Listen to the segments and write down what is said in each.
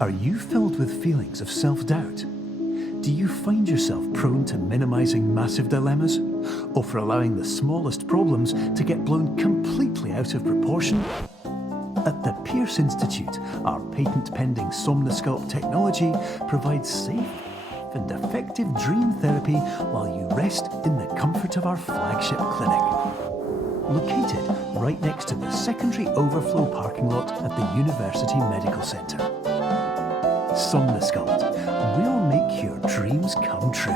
Are you filled with feelings of self-doubt? Do you find yourself prone to minimizing massive dilemmas? Or for allowing the smallest problems to get blown completely out of proportion? At the Pierce Institute, our patent-pending Somnosculpt technology provides safe and effective dream therapy while you rest in the comfort of our flagship clinic. Located right next to the secondary overflow parking lot at the University Medical Centre. Somnosculpt, we'll make your dreams come true.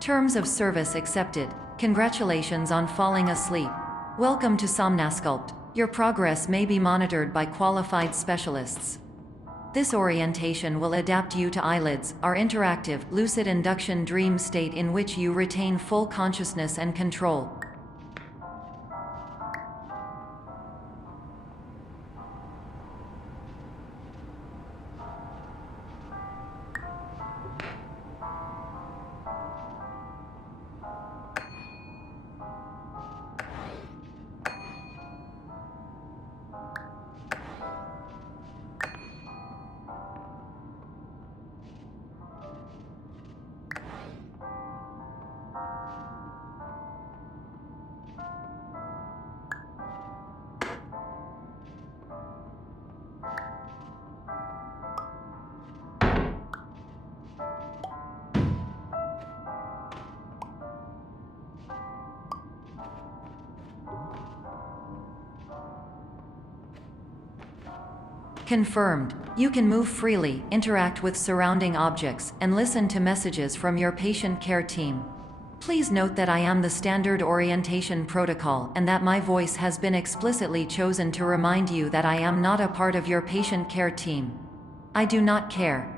Terms of service accepted. Congratulations on falling asleep. Welcome to Somnosculpt. Your progress may be monitored by qualified specialists. This orientation will adapt you to eyelids, our interactive, lucid induction dream state in which you retain full consciousness and control. Confirmed. You can move freely, interact with surrounding objects, and listen to messages from your patient care team. Please note that I am the standard orientation protocol and that my voice has been explicitly chosen to remind you that I am not a part of your patient care team. I do not care.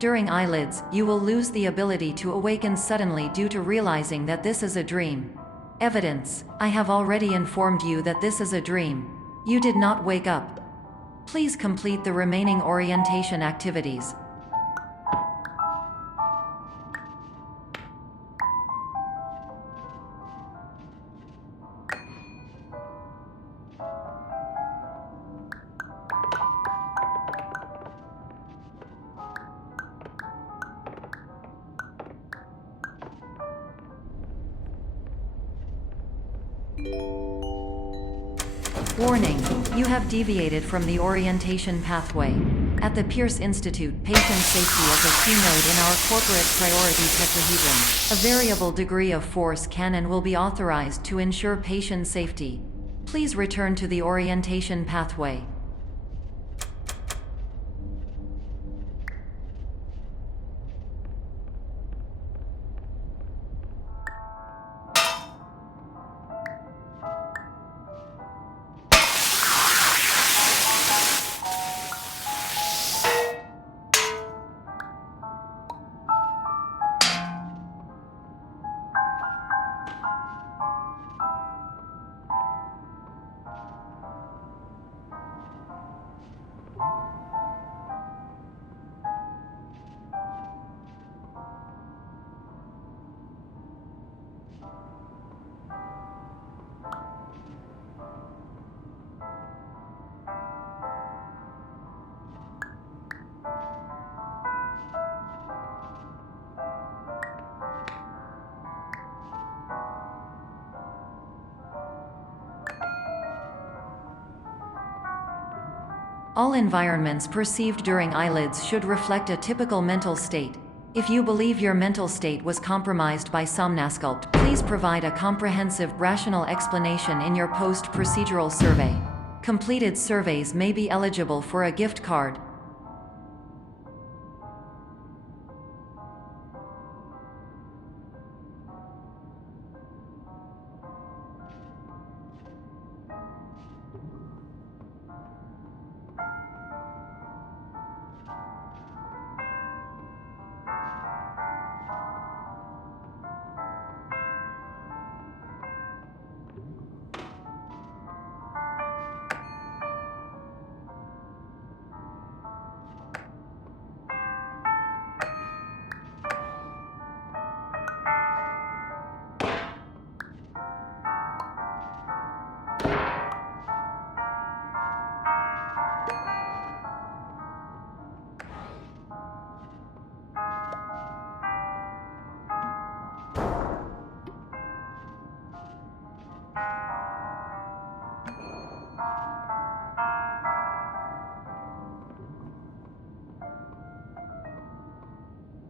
During eyelids, you will lose the ability to awaken suddenly due to realizing that this is a dream. Evidence: I have already informed you that this is a dream. You did not wake up. Please complete the remaining orientation activities. Warning, you have deviated from the orientation pathway. At the Pierce Institute, patient safety is a keynote in our corporate priority tetrahedron. A variable degree of force can and will be authorized to ensure patient safety. Please return to the orientation pathway. All environments perceived during eyelids should reflect a typical mental state. If you believe your mental state was compromised by Somnasculpt, please provide a comprehensive, rational explanation in your post-procedural survey. Completed surveys may be eligible for a gift card.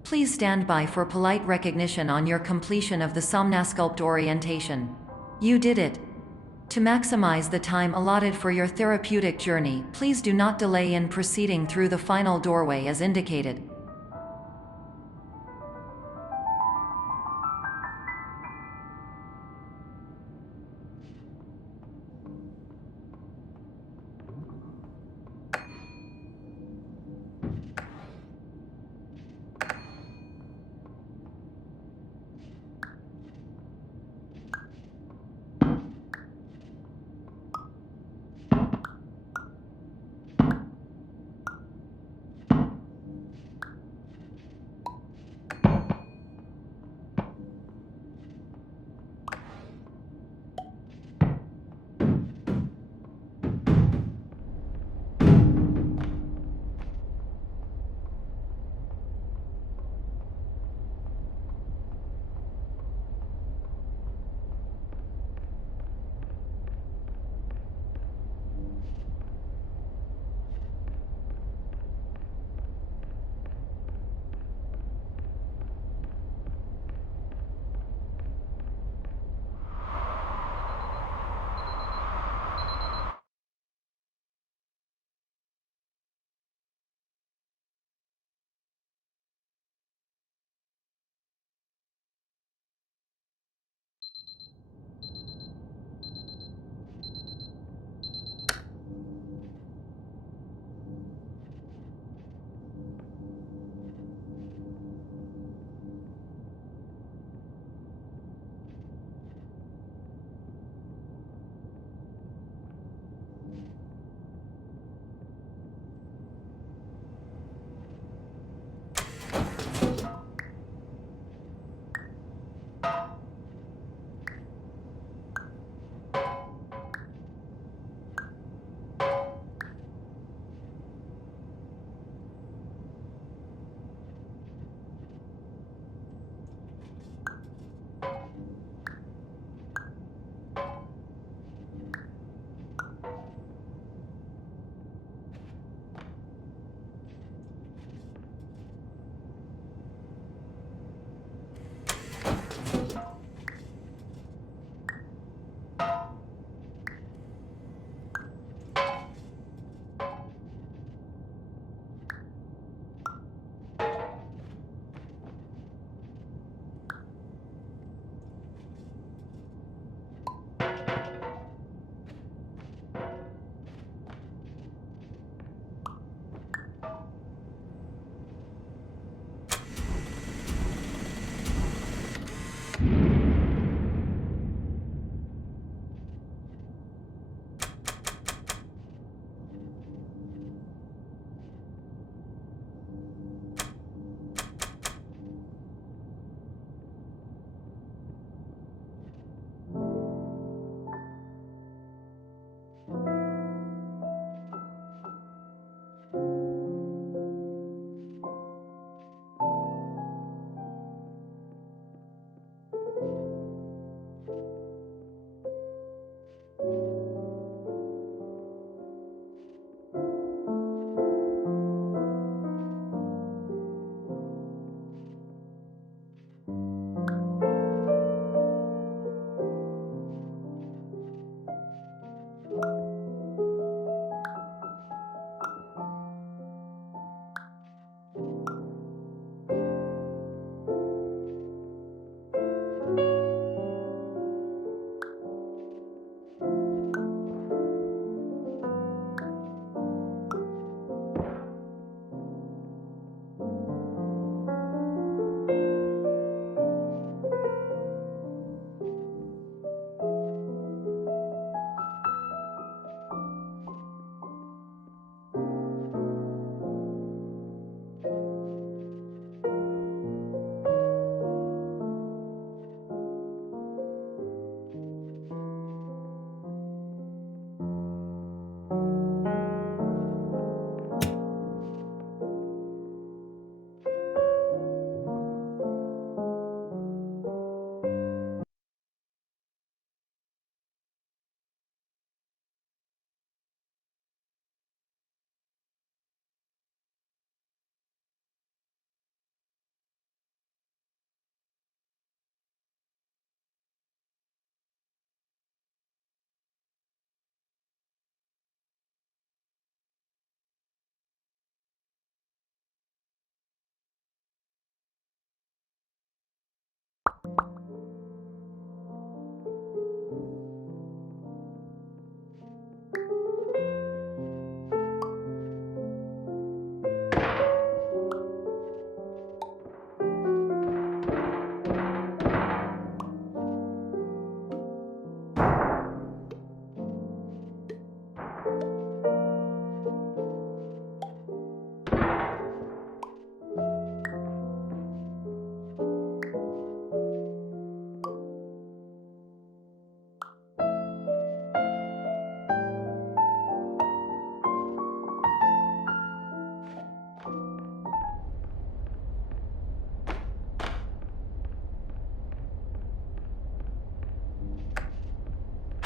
Please stand by for polite recognition on your completion of the Somnasculpt orientation. You did it! To maximize the time allotted for your therapeutic journey, please do not delay in proceeding through the final doorway as indicated.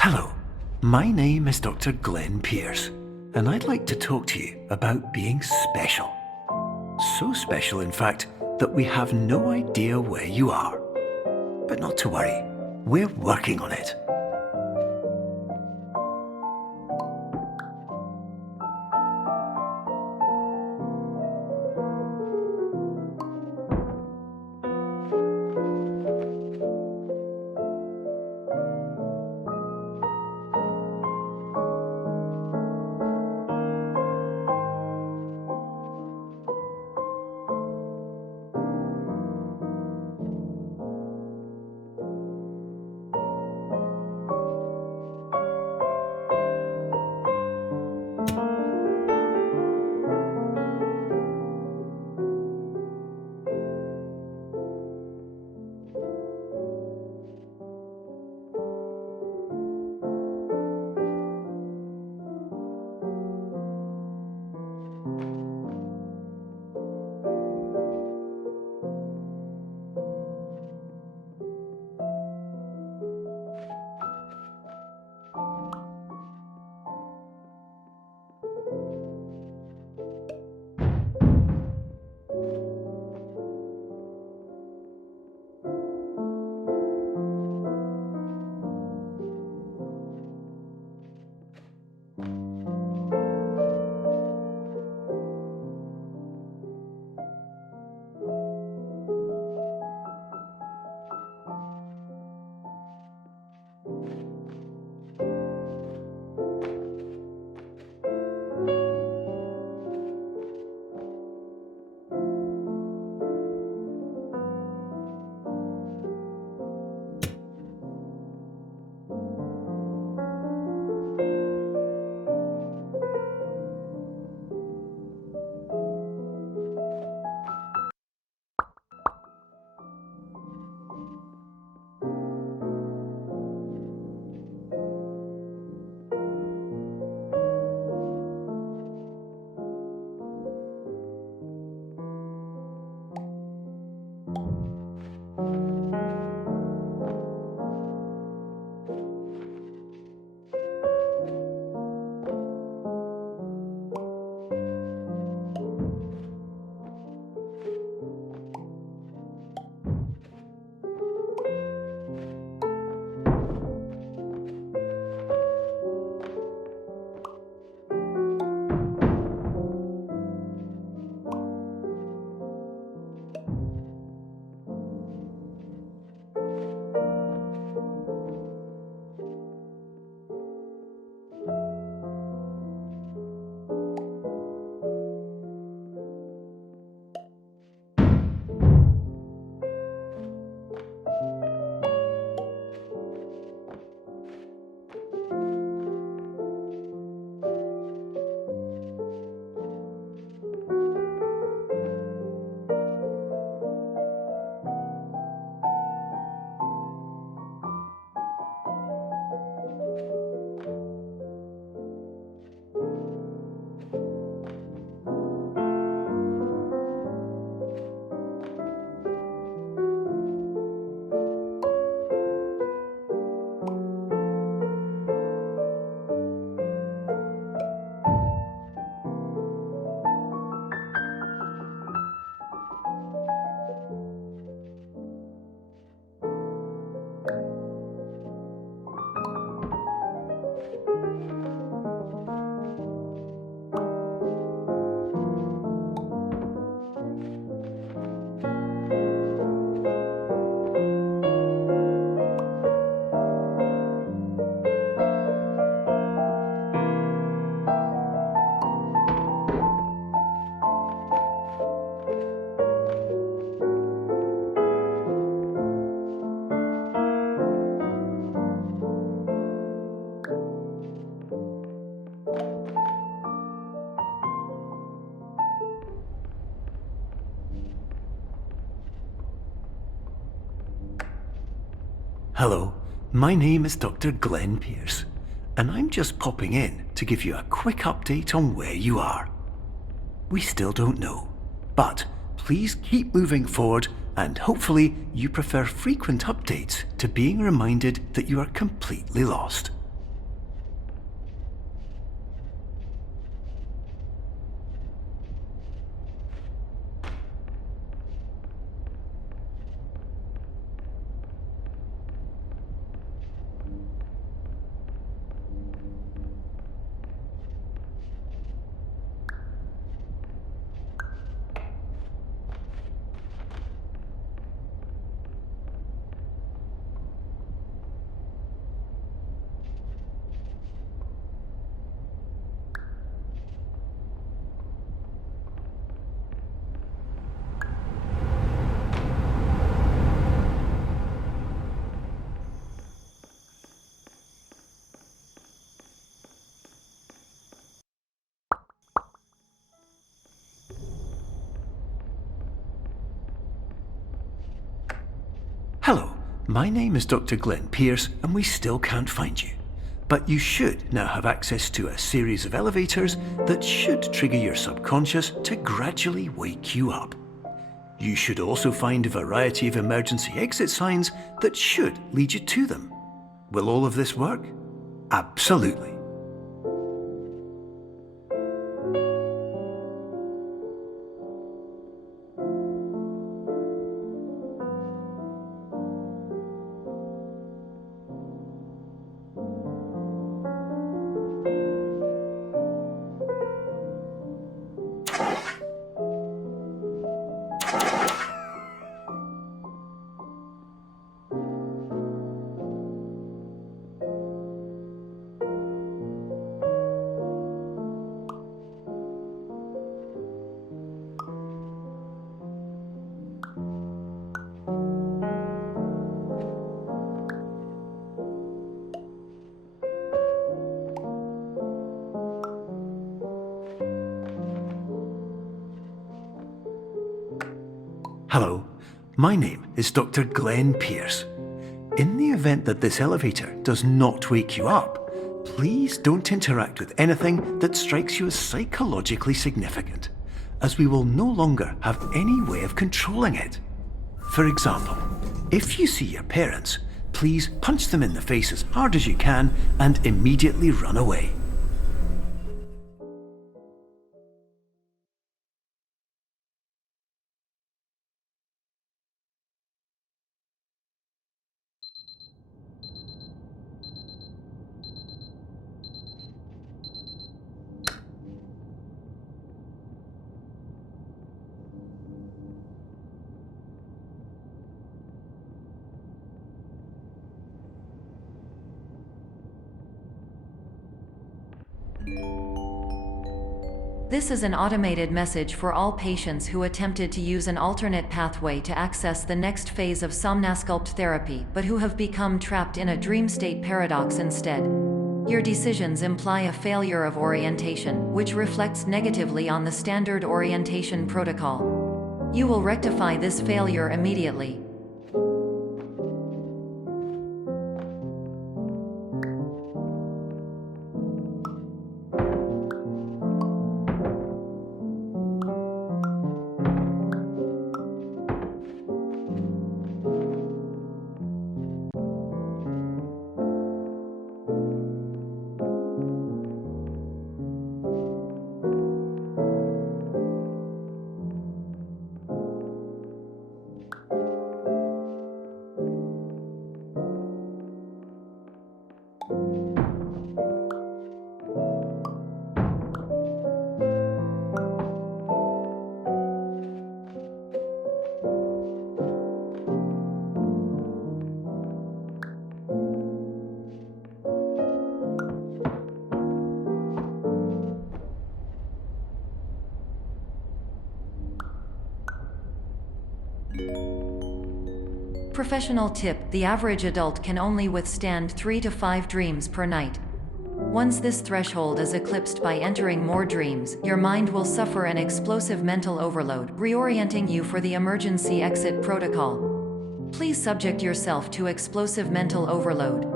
Hello, my name is Dr. Glenn Pierce, and I'd like to talk to you about being special. So special, in fact, that we have no idea where you are. But not to worry, we're working on it. Hello, my name is Dr. Glenn Pierce, and I'm just popping in to give you a quick update on where you are. We still don't know, but please keep moving forward, and hopefully you prefer frequent updates to being reminded that you are completely lost. My name is Dr. Glenn Pierce, and we still can't find you. But you should now have access to a series of elevators that should trigger your subconscious to gradually wake you up. You should also find a variety of emergency exit signs that should lead you to them. Will all of this work? Absolutely. Hello, my name is Dr. Glenn Pierce. In the event that this elevator does not wake you up, please don't interact with anything that strikes you as psychologically significant, as we will no longer have any way of controlling it. For example, if you see your parents, please punch them in the face as hard as you can and immediately run away. This is an automated message for all patients who attempted to use an alternate pathway to access the next phase of somnasculpt therapy but who have become trapped in a dream state paradox instead. Your decisions imply a failure of orientation, which reflects negatively on the standard orientation protocol. You will rectify this failure immediately. Professional tip: the average adult can only withstand 3 to 5 dreams per night. Once this threshold is eclipsed by entering more dreams, your mind will suffer an explosive mental overload, reorienting you for the emergency exit protocol. Please subject yourself to explosive mental overload.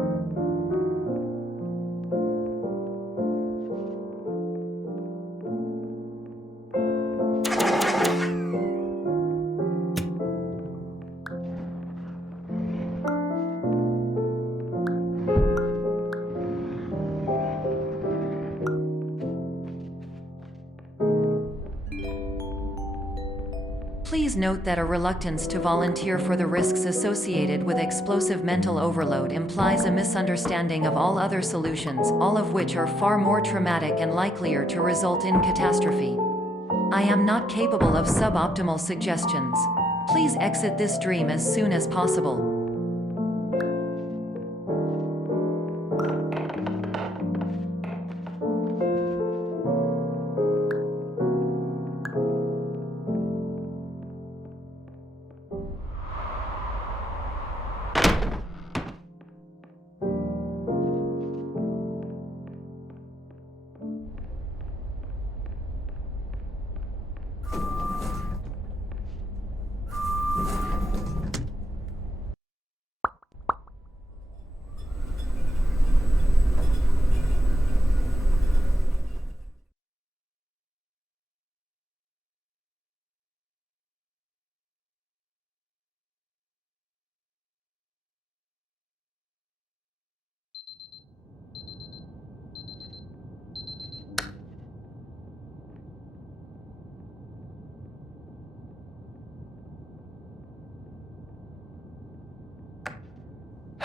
Please note that a reluctance to volunteer for the risks associated with explosive mental overload implies a misunderstanding of all other solutions, all of which are far more traumatic and likelier to result in catastrophe. I am not capable of suboptimal suggestions. Please exit this dream as soon as possible.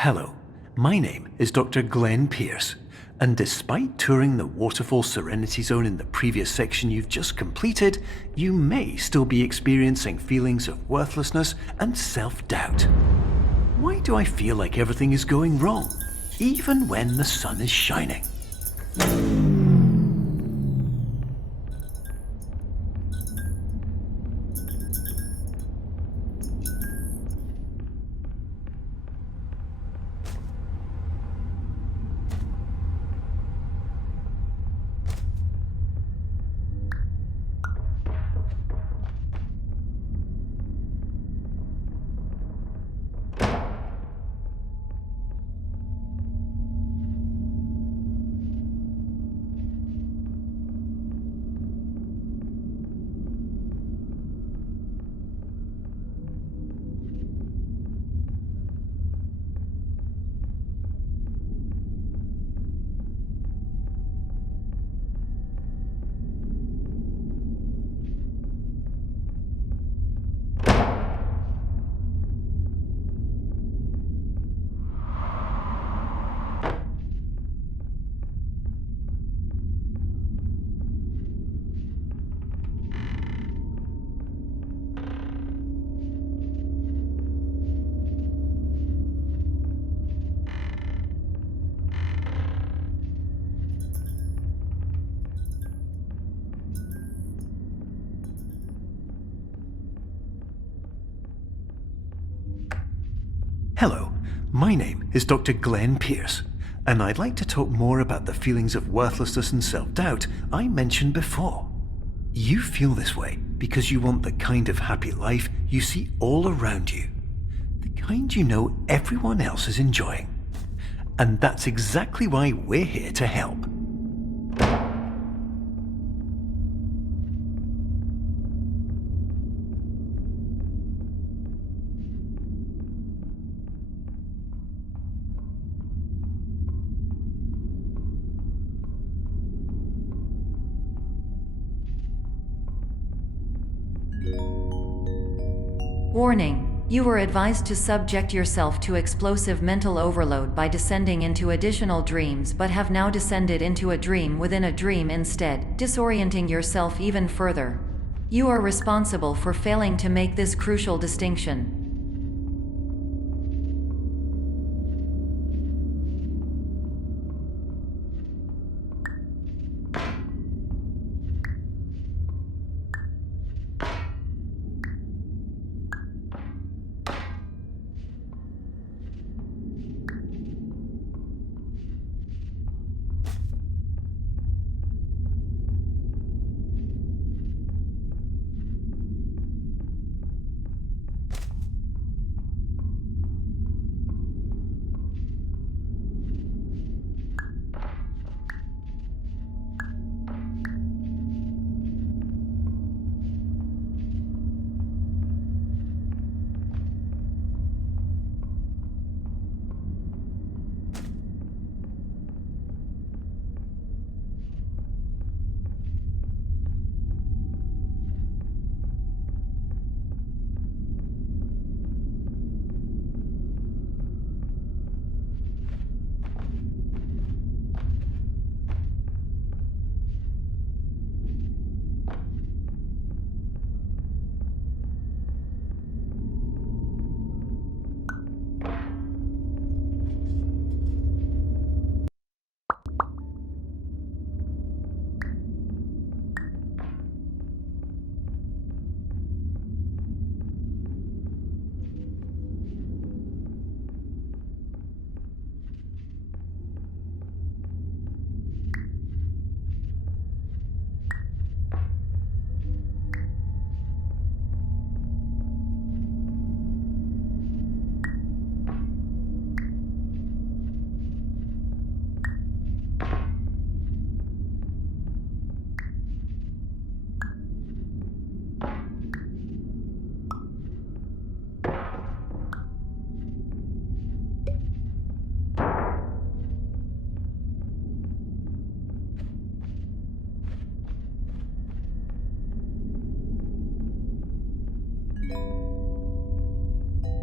Hello, my name is Dr. Glenn Pierce, and despite touring the Waterfall Serenity Zone in the previous section you've just completed, you may still be experiencing feelings of worthlessness and self-doubt. Why do I feel like everything is going wrong, even when the sun is shining? Hello, my name is Dr. Glenn Pierce, and I'd like to talk more about the feelings of worthlessness and self-doubt I mentioned before. You feel this way because you want the kind of happy life you see all around you, the kind you know everyone else is enjoying. And that's exactly why we're here to help. Warning: you were advised to subject yourself to explosive mental overload by descending into additional dreams, but have now descended into a dream within a dream instead, disorienting yourself even further. You are responsible for failing to make this crucial distinction.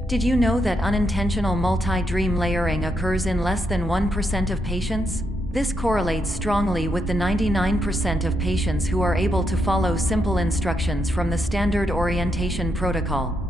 Did you know that unintentional multi-dream layering occurs in less than 1% of patients? This correlates strongly with the 99% of patients who are able to follow simple instructions from the standard orientation protocol.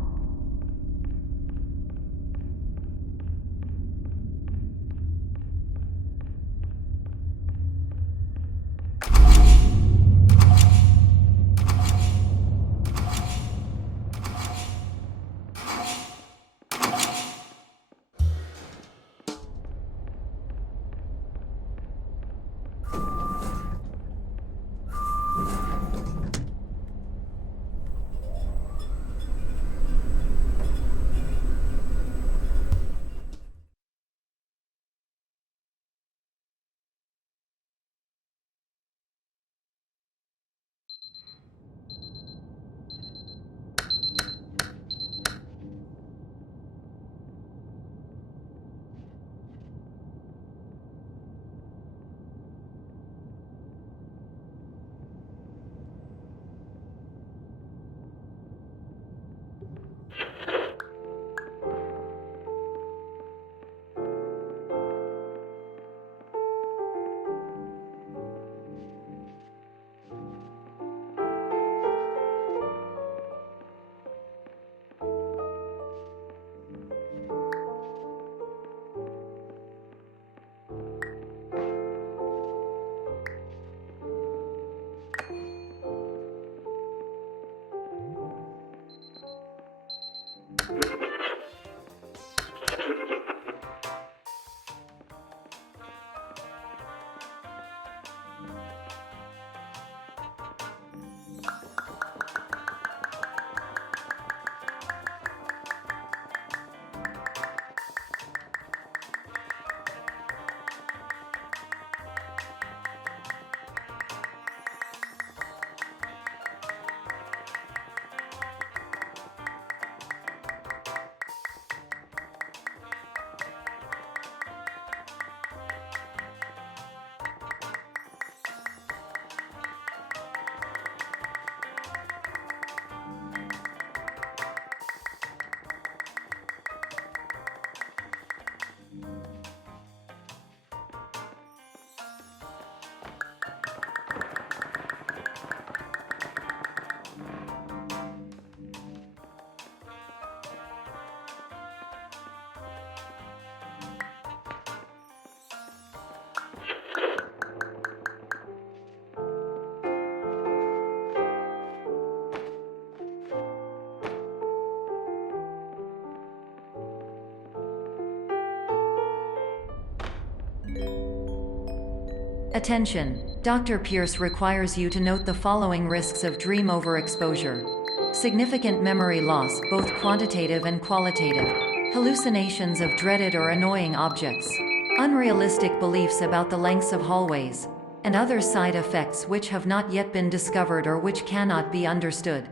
Attention! Dr. Pierce requires you to note the following risks of dream overexposure. Significant memory loss, both quantitative and qualitative. Hallucinations of dreaded or annoying objects. Unrealistic beliefs about the lengths of hallways. And other side effects which have not yet been discovered or which cannot be understood.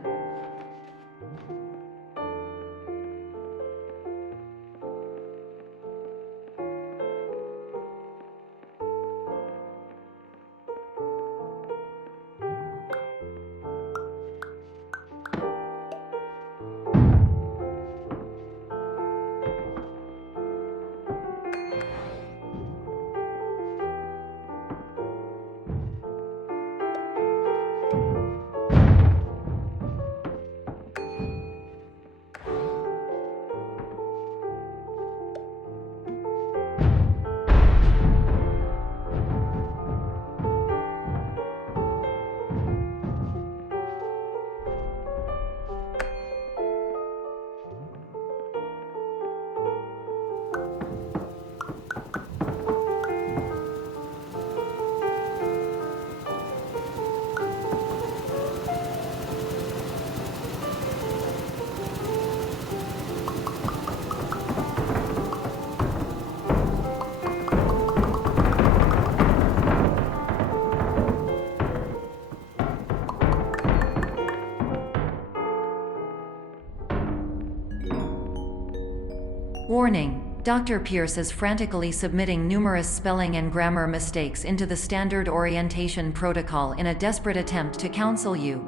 Warning: Dr. Pierce is frantically submitting numerous spelling and grammar mistakes into the standard orientation protocol in a desperate attempt to counsel you.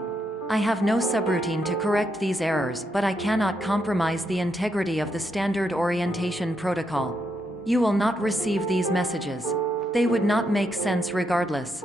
I have no subroutine to correct these errors, but I cannot compromise the integrity of the standard orientation protocol. You will not receive these messages. They would not make sense regardless.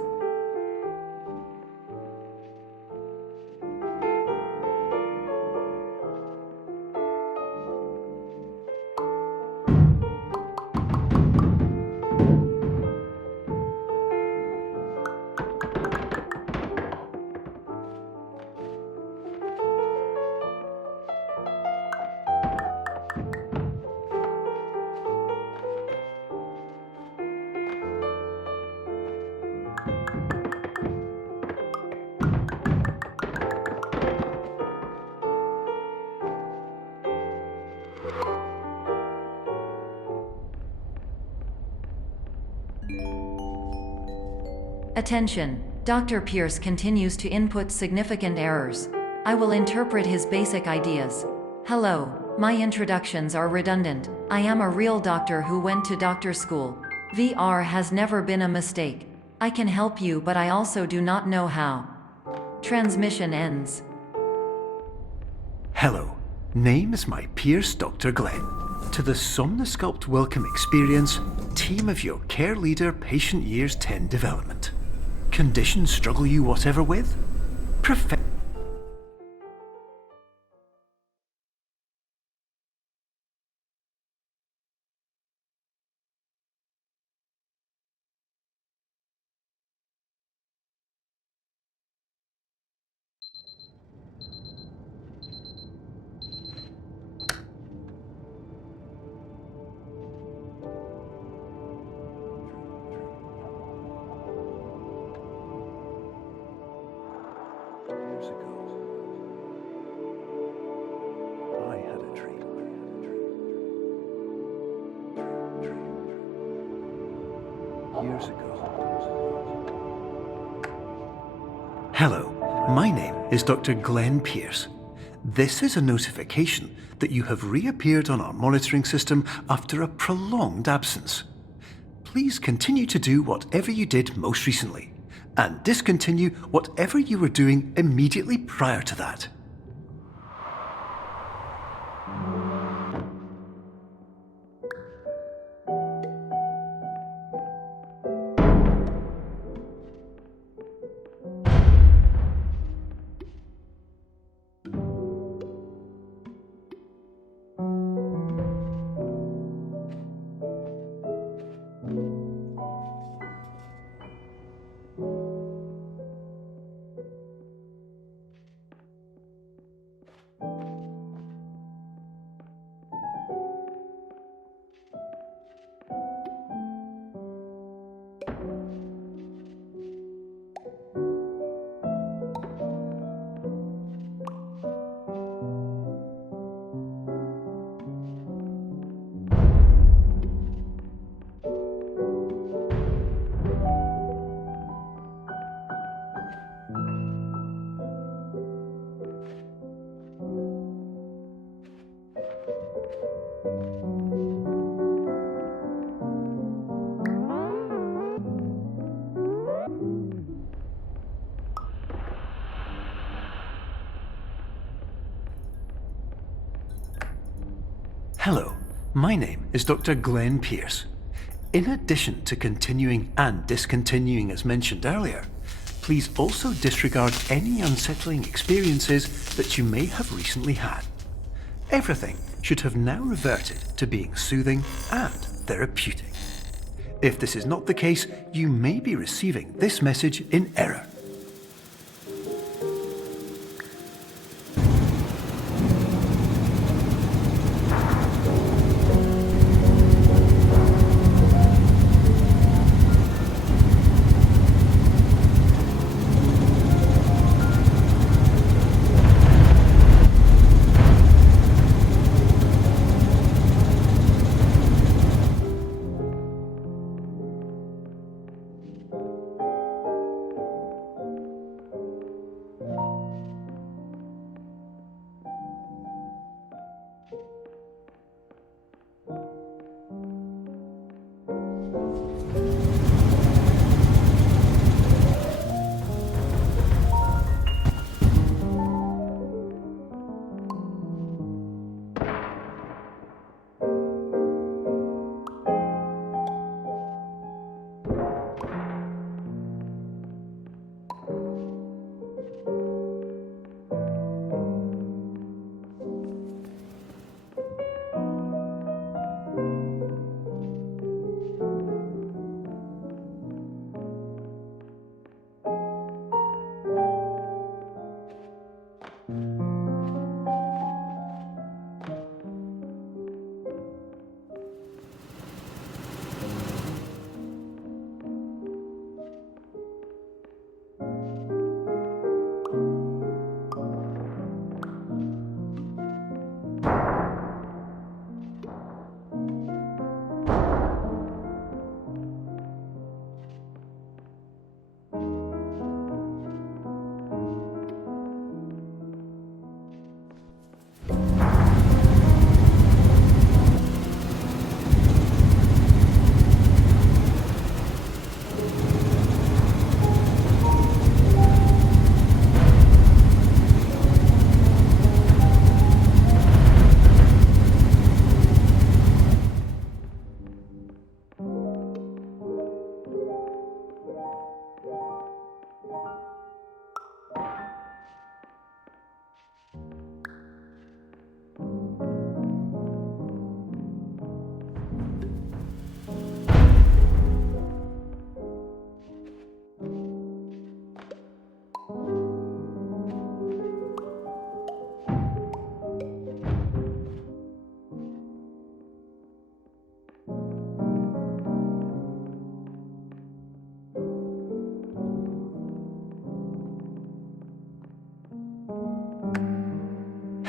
Attention! Dr. Pierce continues to input significant errors. I will interpret his basic ideas. Hello, my introductions are redundant. I am a real doctor who went to doctor school. VR has never been a mistake. I can help you, but I also do not know how. Transmission ends. Hello, name is my Pierce Dr. Glenn. To the Somnosculpt Welcome Experience, team of your care leader patient years 10 development. Conditions struggle you whatever with? Years ago, I had a dream. Years ago. Hello, my name is Dr. Glenn Pierce. This is a notification that you have reappeared on our monitoring system after a prolonged absence. Please continue to do whatever you did most recently, and discontinue whatever you were doing immediately prior to that. Hello, my name is Dr. Glenn Pierce. In addition to continuing and discontinuing as mentioned earlier, please also disregard any unsettling experiences that you may have recently had. Everything should have now reverted to being soothing and therapeutic. If this is not the case, you may be receiving this message in error.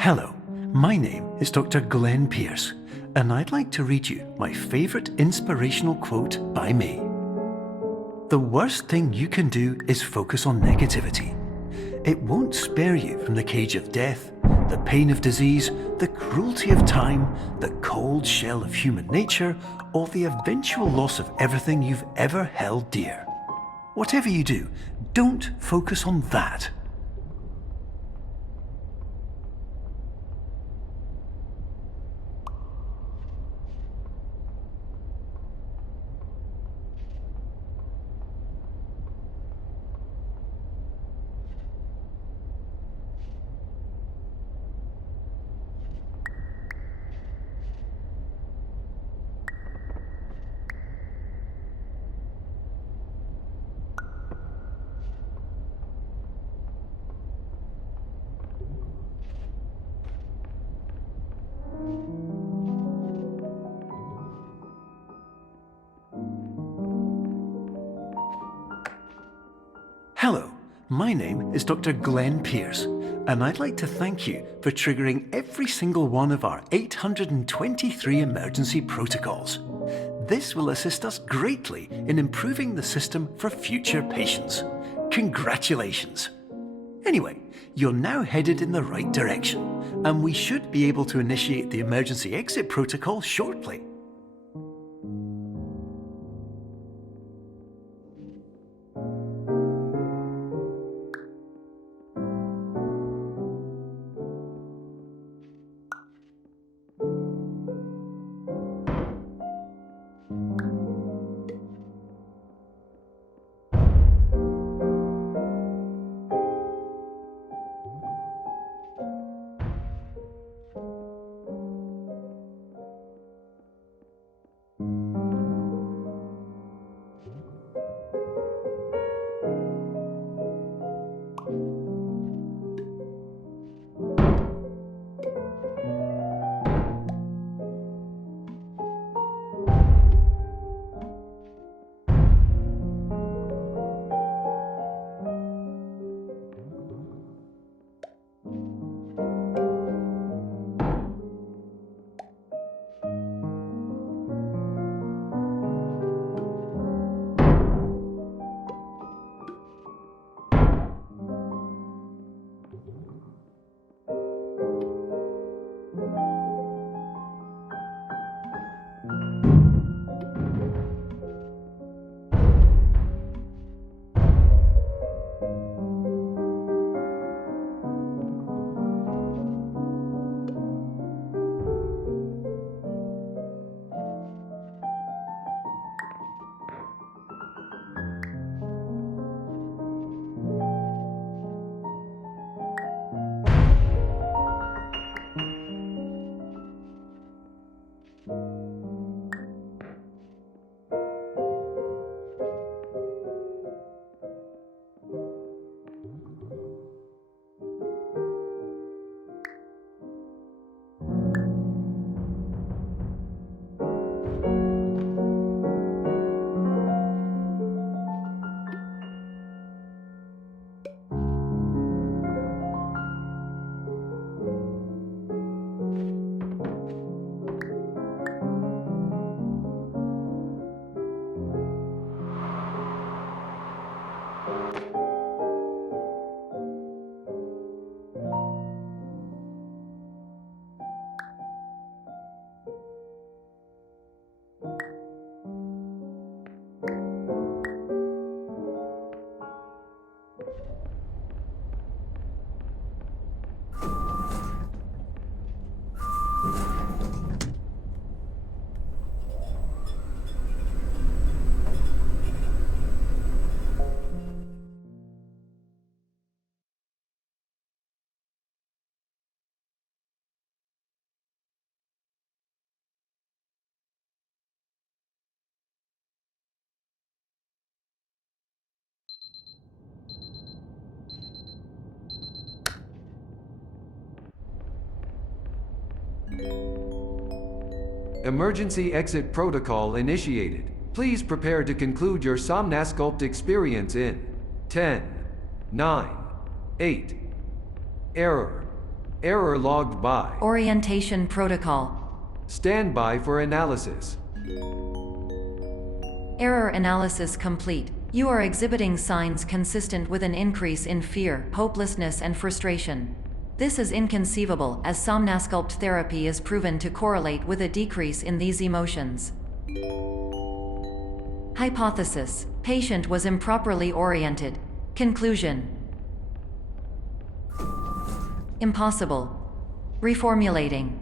Hello, my name is Dr. Glenn Pierce, and I'd like to read you my favourite inspirational quote by me. The worst thing you can do is focus on negativity. It won't spare you from the cage of death, the pain of disease, the cruelty of time, the cold shell of human nature, or the eventual loss of everything you've ever held dear. Whatever you do, don't focus on that. Hello, my name is Dr. Glenn Pierce, and I'd like to thank you for triggering every single one of our 823 emergency protocols. This will assist us greatly in improving the system for future patients. Congratulations! Anyway, you're now headed in the right direction, and we should be able to initiate the emergency exit protocol shortly. Emergency exit protocol initiated. Please prepare to conclude your Somnasculpt experience in 10, 9, 8. Error. Error logged by. Orientation protocol. Stand by for analysis. Error analysis complete. You are exhibiting signs consistent with an increase in fear, hopelessness, and frustration. This is inconceivable, as somnasculpt therapy is proven to correlate with a decrease in these emotions. Hypothesis: patient was improperly oriented. Conclusion: impossible. Reformulating.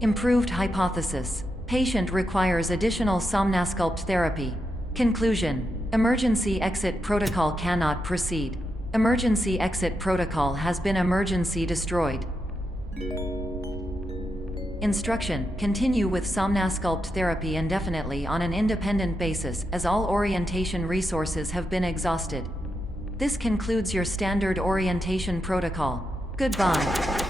Improved hypothesis: patient requires additional somnasculpt therapy. Conclusion: emergency exit protocol cannot proceed. Emergency exit protocol has been emergency destroyed. Instruction: continue with somnasculpt therapy indefinitely on an independent basis, as all orientation resources have been exhausted. This concludes your standard orientation protocol. Goodbye.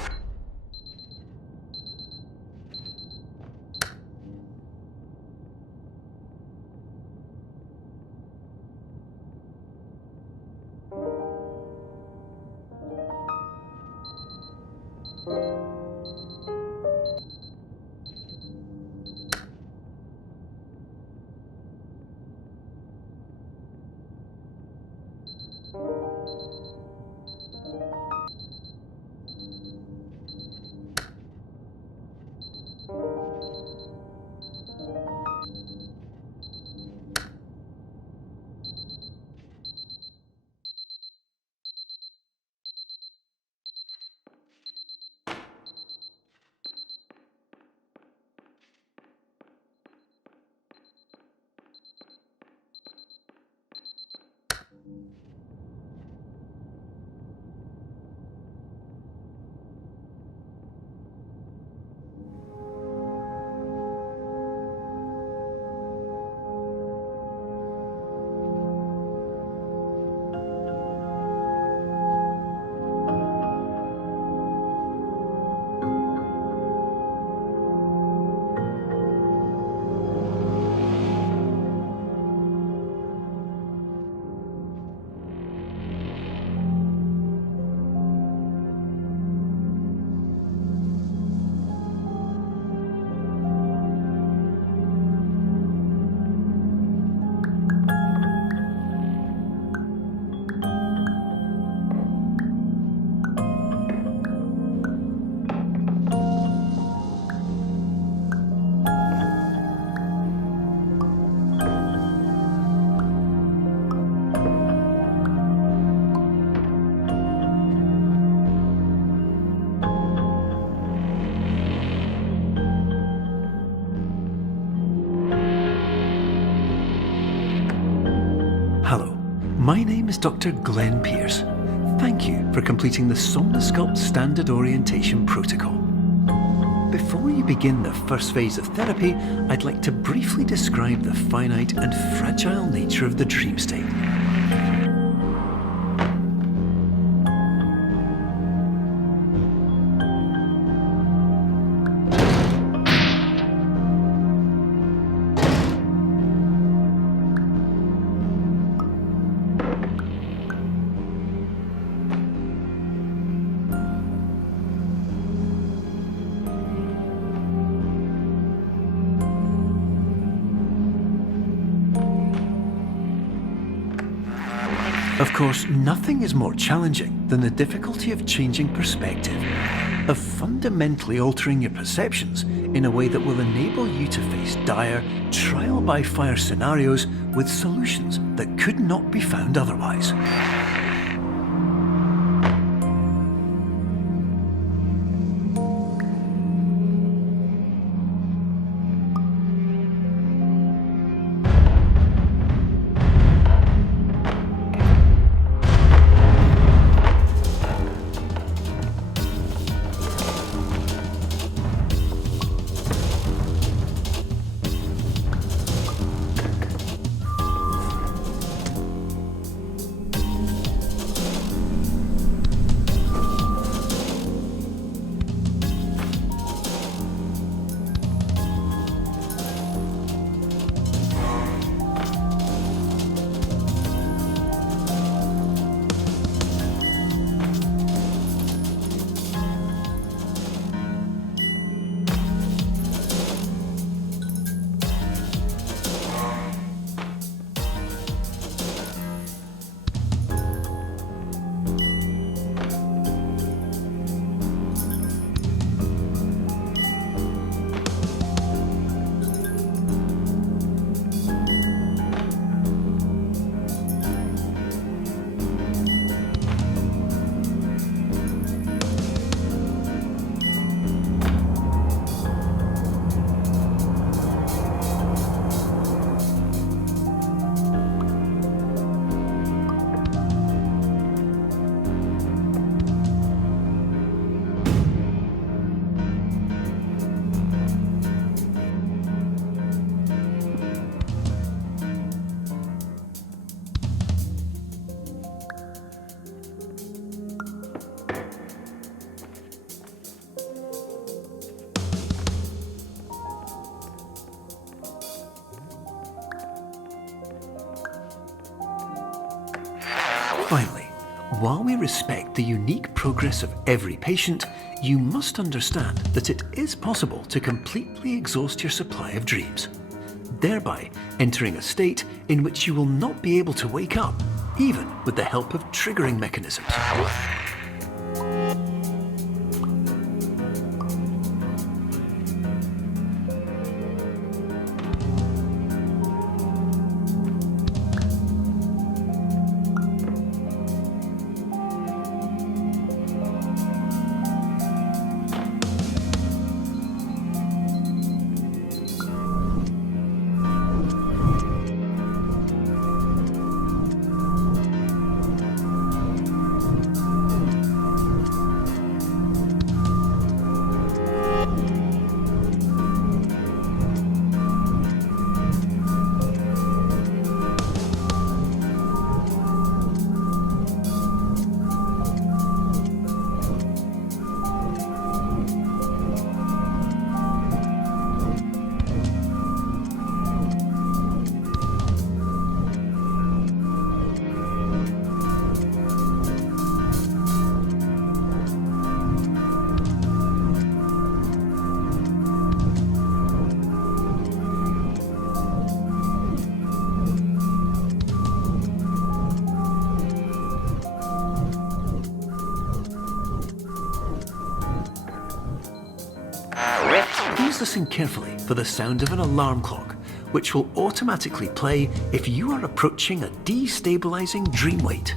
Hello, my name is Dr. Glenn Pierce. Thank you for completing the Somnasculpt Standard Orientation Protocol. Before you begin the first phase of therapy, I'd like to briefly describe the finite and fragile nature of the dream state. Of course, nothing is more challenging than the difficulty of changing perspective, of fundamentally altering your perceptions in a way that will enable you to face dire, trial-by-fire scenarios with solutions that could not be found otherwise. Finally, while we respect the unique progress of every patient, you must understand that it is possible to completely exhaust your supply of dreams, thereby entering a state in which you will not be able to wake up, even with the help of triggering mechanisms. Please listen carefully for the sound of an alarm clock, which will automatically play if you are approaching a destabilizing dream weight.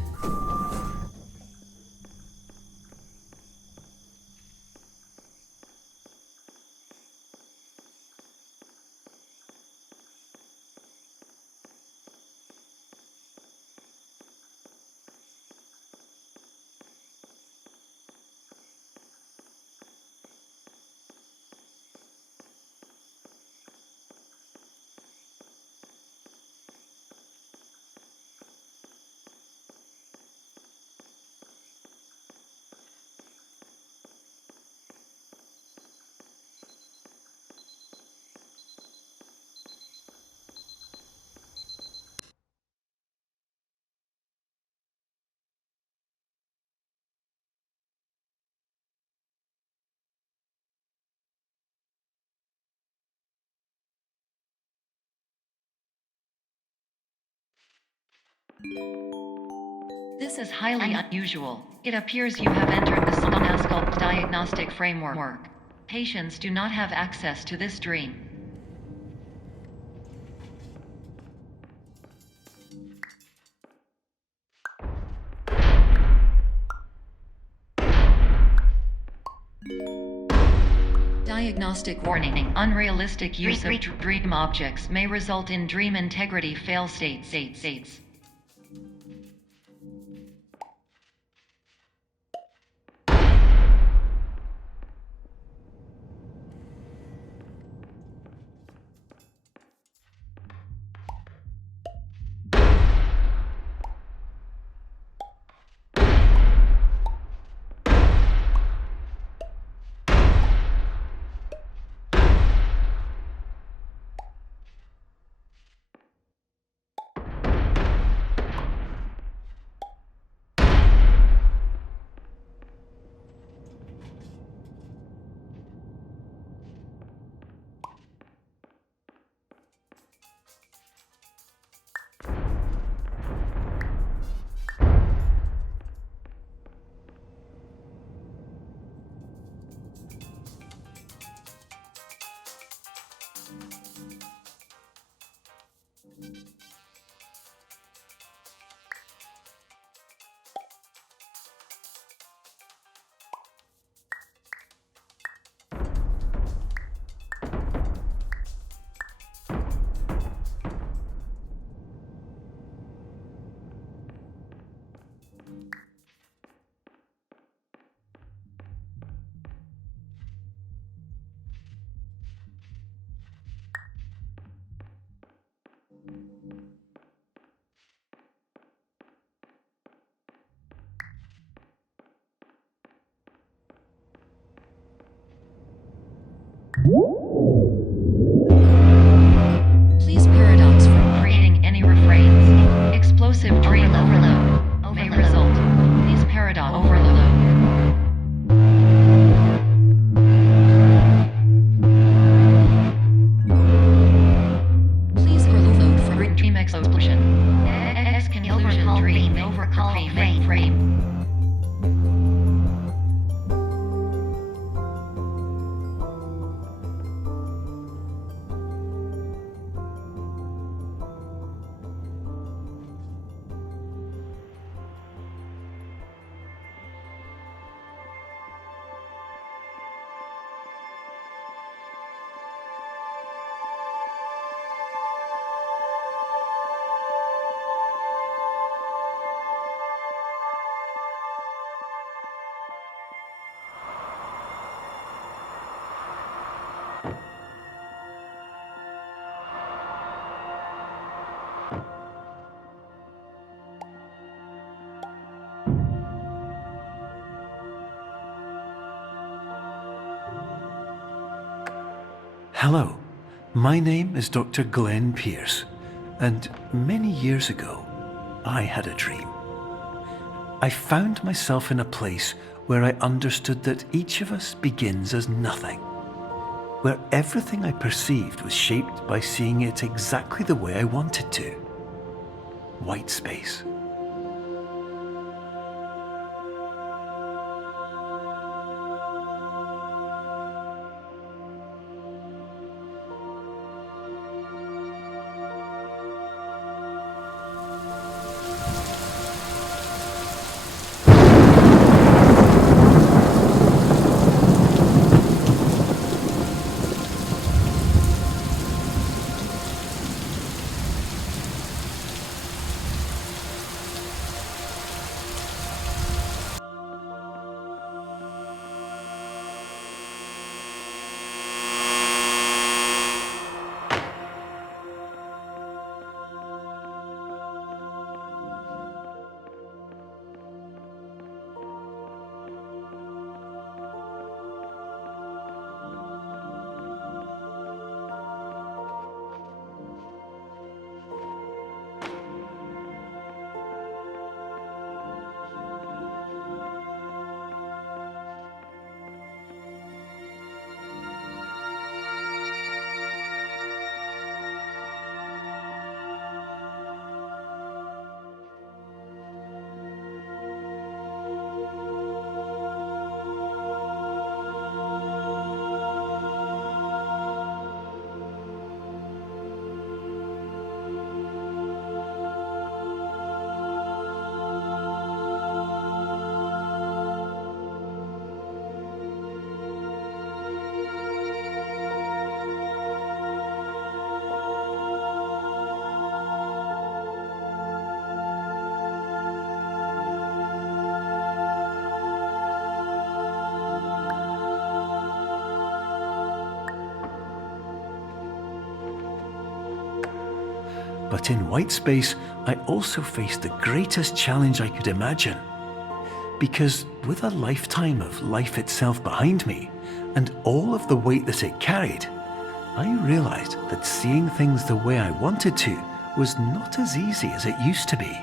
This is highly unusual. It appears you have entered the somnasculpt diagnostic framework. Patients do not have access to this dream. Diagnostic warning. Unrealistic use of dream objects may result in dream integrity fail states. Please paradox from creating any refrains. Explosive dream overload may result frame. Hello, my name is Dr. Glenn Pierce, and many years ago, I had a dream. I found myself in a place where I understood that each of us begins as nothing, where everything I perceived was shaped by seeing it exactly the way I wanted to. White space. But in white space, I also faced the greatest challenge I could imagine. Because with a lifetime of life itself behind me, and all of the weight that it carried, I realized that seeing things the way I wanted to was not as easy as it used to be.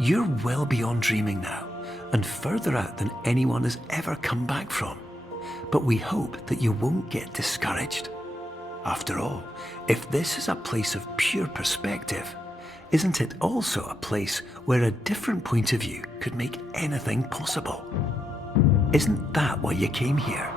You're well beyond dreaming now, and further out than anyone has ever come back from. But we hope that you won't get discouraged. After all, if this is a place of pure perspective, isn't it also a place where a different point of view could make anything possible? Isn't that why you came here?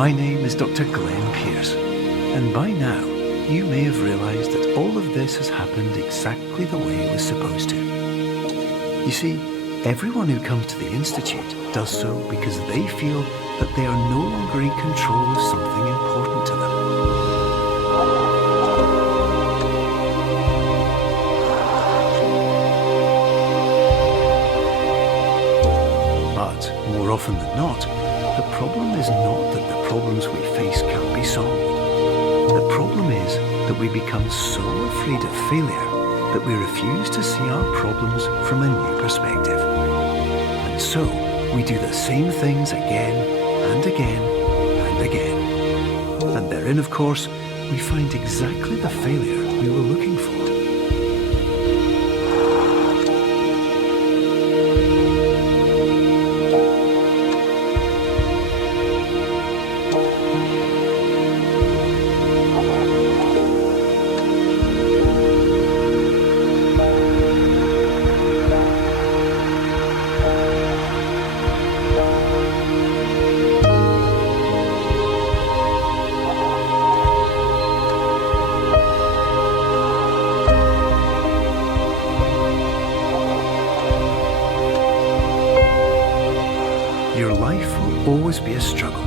My name is Dr. Glenn Pierce, and by now you may have realised that all of this has happened exactly the way it was supposed to. You see, everyone who comes to the Institute does so because they feel that they are no longer in control of something important to them. more often than not, the problem is not that the problems we face can't be solved. The problem is that we become so afraid of failure that we refuse to see our problems from a new perspective. And so, we do the same things again and again and again. And therein, of course, we find exactly the failure we were looking for. Your life will always be a struggle,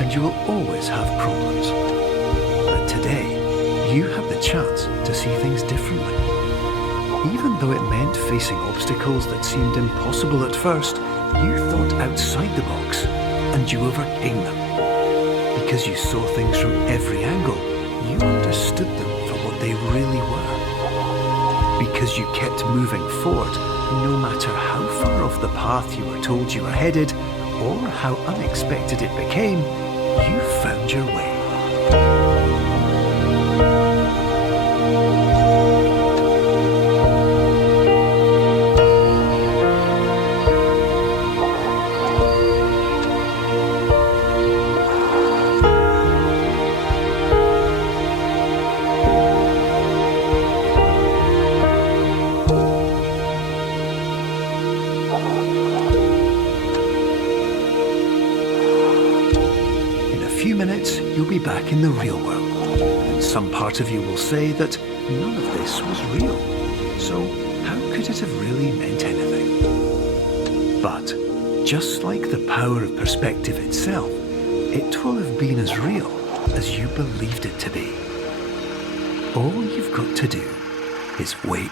and you will always have problems. But today, you have the chance to see things differently. Even though it meant facing obstacles that seemed impossible at first, you thought outside the box, and you overcame them. Because you saw things from every angle, you understood them for what they really were. Because you kept moving forward, no matter how far off the path you were told you were headed, or how unexpected it became, you found your way. In a few minutes, you'll be back in the real world, and some part of you will say that none of this was real. So how could it have really meant anything? But just like the power of perspective itself, it will have been as real as you believed it to be. All you've got to do is wait